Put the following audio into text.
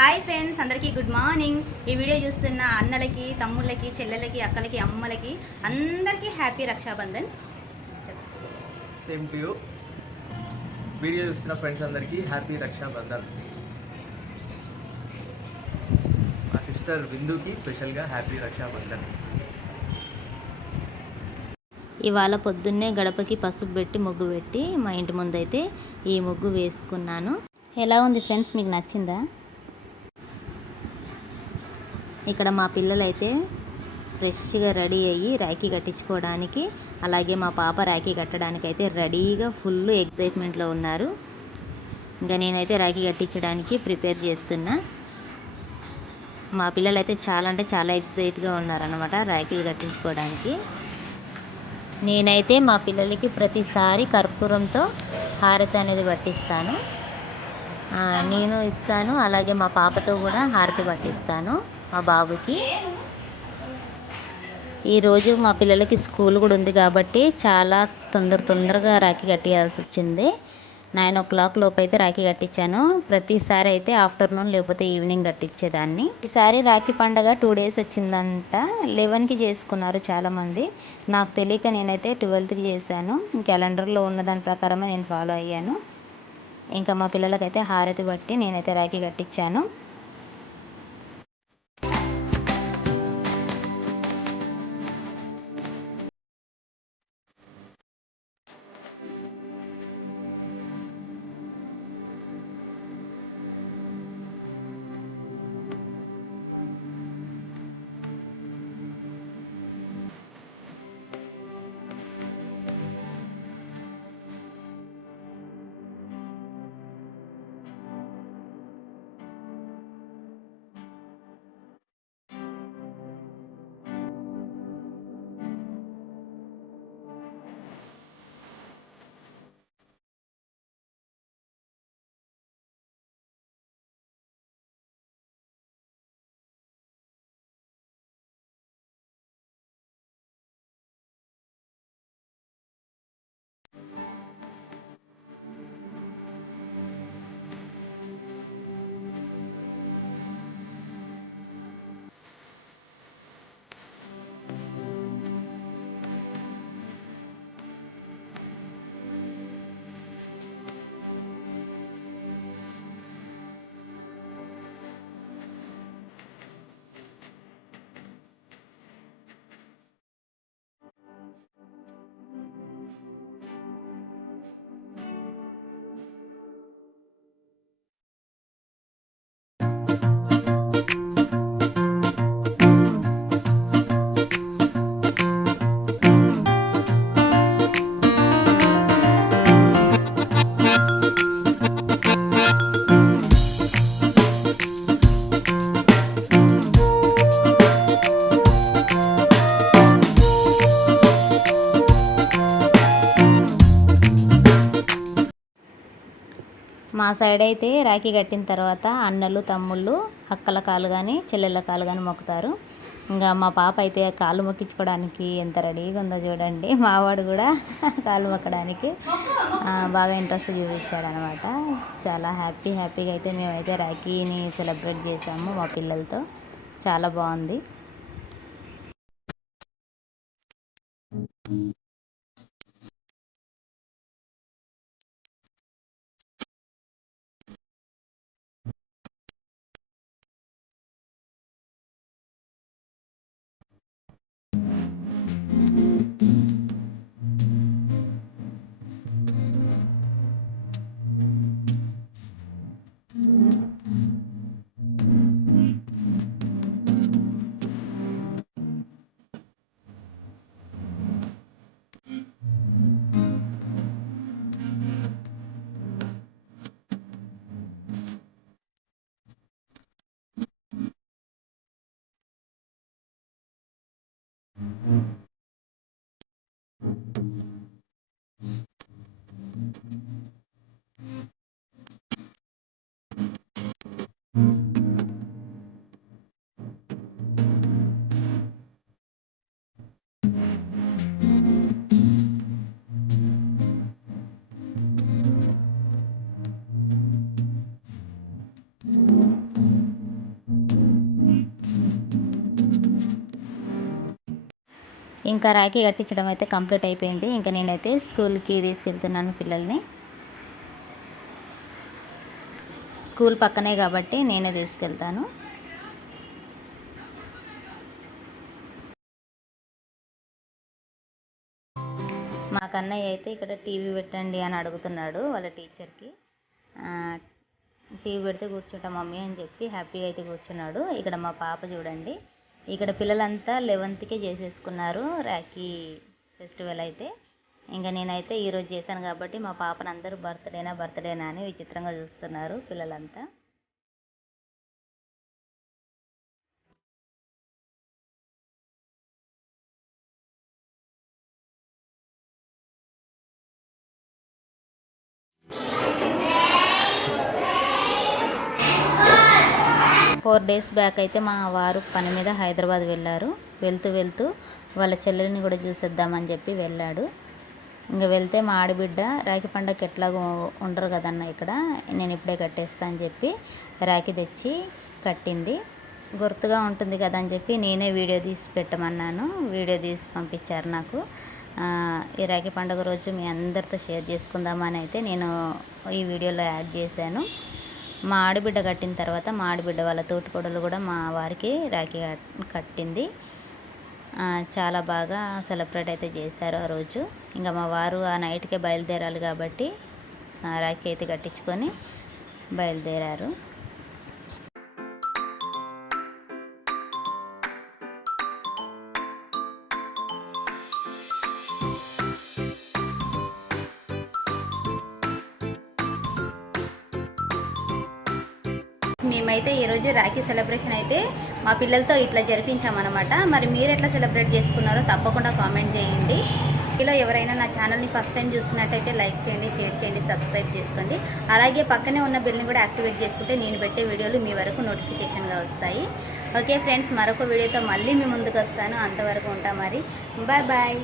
Hi friends, అందరికీ good morning. ఈ video చూస్తున్న అన్నలకి, తమ్ముళ్ళకి, చెల్లెలకి, అక్కలకి, అమ్మలకి అందరికీ happy Raksha Bandhan. Same to you. Video చూస్తున్న ఫ్రెండ్స్ అందరికీ హ్యాపీ రక్షాబంధన్. మా సిస్టర్ బిందుకి స్పెషల్గా హ్యాపీ రక్షాబంధన్. ఇవాళ పొద్దున్నే గడపకి పసుపు పెట్టి ముగ్గు పెట్టి మా ఇంటి ముందైతే ఈ ముగ్గు వేసుకున్నాను. ఎలా ఉంది ఫ్రెండ్స్, మీకు నచ్చిందా? ఇక్కడ మా పిల్లలైతే ఫ్రెష్గా రెడీ అయ్యి రాఖీ కట్టించుకోవడానికి, అలాగే మా పాప రాఖీ కట్టడానికి అయితే రెడీగా ఫుల్ ఎక్సైట్మెంట్లో ఉన్నారు. ఇంకా నేనైతే రాఖీ కట్టించడానికి ప్రిపేర్ చేస్తున్నా. మా పిల్లలైతే చాలా అంటే చాలా ఎక్సైట్గా ఉన్నారనమాట రాఖీలు కట్టించుకోవడానికి. నేనైతే మా పిల్లలకి ప్రతిసారి కర్పూరంతో హారతి అనేది పట్టిస్తాను. నేను ఇస్తాను, అలాగే మా పాపతో కూడా హారతి పట్టిస్తాను మా బాబుకి. ఈరోజు మా పిల్లలకి స్కూల్ కూడా ఉంది కాబట్టి చాలా తొందరగా రాఖీ కట్టేయాల్సి వచ్చింది. 9 o'clock లోపు అయితే రాఖీ కట్టించాను. ప్రతిసారి అయితే ఆఫ్టర్నూన్ లేకపోతే ఈవినింగ్ కట్టించేదాన్ని. ఈసారి రాఖీ పండగ 2 days వచ్చిందంట. 11కి చేసుకున్నారు చాలామంది. నాకు తెలియక నేనైతే 12కి చేశాను. క్యాలెండర్లో ఉన్న దాని ప్రకారమే నేను ఫాలో అయ్యాను. ఇంకా మా పిల్లలకైతే హారతి బట్టి నేనైతే రాఖీ కట్టించాను. మా సైడ్ అయితే రాఖీ కట్టిన తర్వాత అన్నలు, తమ్ముళ్ళు, అక్కల కాలు కానీ చెల్లెళ్ళ కాలు కానీ మొక్కుతారు. ఇంకా మా పాప అయితే కాళ్ళు మొక్కించుకోవడానికి ఎంత రెడీగా ఉందో చూడండి. మావాడు కూడా కాళ్ళు మొక్కడానికి బాగా ఇంట్రెస్ట్ చూపించాడు అనమాట. చాలా హ్యాపీగా అయితే మేమైతే రాఖీని సెలబ్రేట్ చేసాము మా పిల్లలతో. చాలా బాగుంది. ఇంకా రాఖీ కట్టించడం అయితే కంప్లీట్ అయిపోయింది. ఇంకా నేనైతే స్కూల్కి తీసుకెళ్తున్నాను పిల్లల్ని. స్కూల్ పక్కనే కాబట్టి నేనే తీసుకెళ్తాను. మా కన్నయ్య అయితే ఇక్కడ టీవీ పెట్టండి అని అడుగుతున్నాడు వాళ్ళ టీచర్కి. టీవీ పెడితే కూర్చుంటా మమ్మీ అని చెప్పి హ్యాపీగా అయితే కూర్చున్నాడు. ఇక్కడ మా పాప చూడండి, ఇక్కడ పిల్లలంతా 11కే చేసేసుకున్నారు రాఖీ ఫెస్టివల్ అయితే. ఇంకా నేనైతే ఈరోజు చేశాను కాబట్టి మా పాపను అందరూ బర్త్డేనా అని విచిత్రంగా చూస్తున్నారు పిల్లలంతా. ఫోర్ డేస్ బ్యాక్ అయితే మా వారు పని మీద హైదరాబాద్ వెళ్ళారు. వెళ్తూ వాళ్ళ చెల్లెల్ని కూడా చూసేద్దామని చెప్పి వెళ్ళాడు. ఇంకా వెళ్తే మా ఆడబిడ్డ రాఖీ పండగకి ఎట్లాగో ఉండరు కదన్న ఇక్కడ, నేను ఇప్పుడే కట్టేస్తా అని చెప్పి రాఖీ తెచ్చి కట్టింది. గుర్తుగా ఉంటుంది కదా అని చెప్పి నేనే వీడియో తీసి పెట్టమన్నాను. వీడియో తీసి పంపించారు నాకు. ఈ రాఖీ పండుగ రోజు మీ అందరితో షేర్ చేసుకుందామని అయితే నేను ఈ వీడియోలో యాడ్ చేశాను. మా ఆడబిడ్డ కట్టిన తర్వాత మా ఆడబిడ్డ వాళ్ళ తోటికోడలు కూడా మా వారికి రాఖీ కట్టింది. చాలా బాగా సెలబ్రేట్ అయితే చేశారు ఆ రోజు. ఇంకా మా వారు ఆ నైట్కే బయలుదేరాలి కాబట్టి రాఖీ అయితే కట్టించుకొని బయలుదేరారు. మేమైతే ఈరోజు రాఖీ సెలబ్రేషన్ అయితే మా పిల్లలతో ఇట్లా జరిపించామన్నమాట. మరి మీరు ఎట్లా సెలబ్రేట్ చేసుకున్నారో తప్పకుండా కామెంట్ చేయండి. ఇలా ఎవరైనా నా ఛానల్ని ఫస్ట్ టైం చూస్తున్నట్టయితే లైక్ చేయండి, షేర్ చేయండి, సబ్స్క్రైబ్ చేసుకోండి. అలాగే పక్కనే ఉన్న బెల్ని కూడా యాక్టివేట్ చేసుకుంటే నేను పెట్టే వీడియోలు మీ వరకు నోటిఫికేషన్గా వస్తాయి. ఓకే ఫ్రెండ్స్, మరొక వీడియోతో మళ్ళీ మీ ముందుకు వస్తాను. అంతవరకు ఉంటా మరి. Bye bye.